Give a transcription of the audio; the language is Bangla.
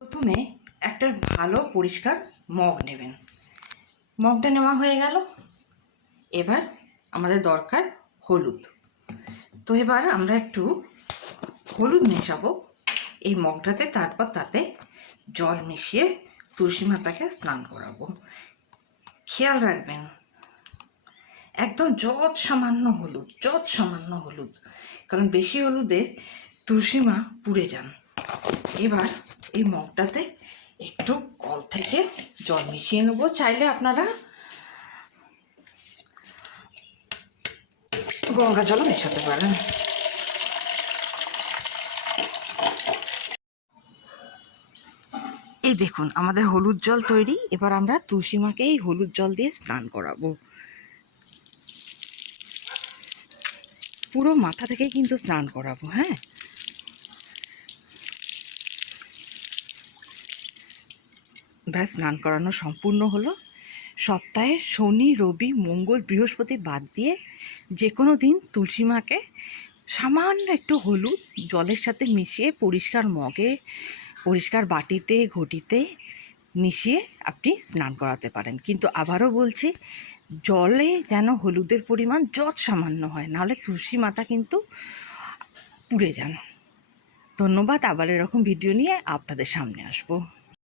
প্রথমে একটা ভালো পরিষ্কার মগ নেবেন। মগটা নেওয়া হয়ে গেল। এবার আমাদের দরকার হলুদ। তো এবার আমরা একটু হলুদ মেশাবো। এই মগটাতে তারপর তাতে জল মিশিয়ে তুলসী মাতাকে স্নান করাবো। খেয়াল রাখবেন, একদম যত সামান্য হলুদ, যত সামান্য হলুদ, কারণ বেশি হলুদে তুলসী মা পুড়ে যান। এবার এই মগটাতে একটু কল থেকে জল মিশিয়ে নেব। চাইলে আপনারা গঙ্গা জলও মেশাতে পারেন। এই দেখুন, আমাদের হলুদ জল তৈরি। এবার আমরা তুলসী মাকে এই হলুদ জল দিয়ে স্নান করাবো। পুরো মাথা থেকে কিন্তু স্নান করাবো হ্যাঁ? ব্যাস, স্নান করানো সম্পূর্ণ হলো। সপ্তাহে শনি, রবি, মঙ্গল, বৃহস্পতি বাদ দিয়ে যে কোনো দিন তুলসী মাকে সামান্য একটু হলুদ জলের সাথে মিশিয়ে পরিষ্কার মগে, পরিষ্কার বাটিতে, ঘটিতে মিশিয়ে আপনি স্নান করাতে পারেন। কিন্তু আবারও বলছি, জলে যেন হলুদের পরিমাণ যত সামান্য হয়, নাহলে তুলসী মাতা কিন্তু পুড়ে যান। ধন্যবাদ, আবার এরকম ভিডিও নিয়ে আপনাদের সামনে আসব।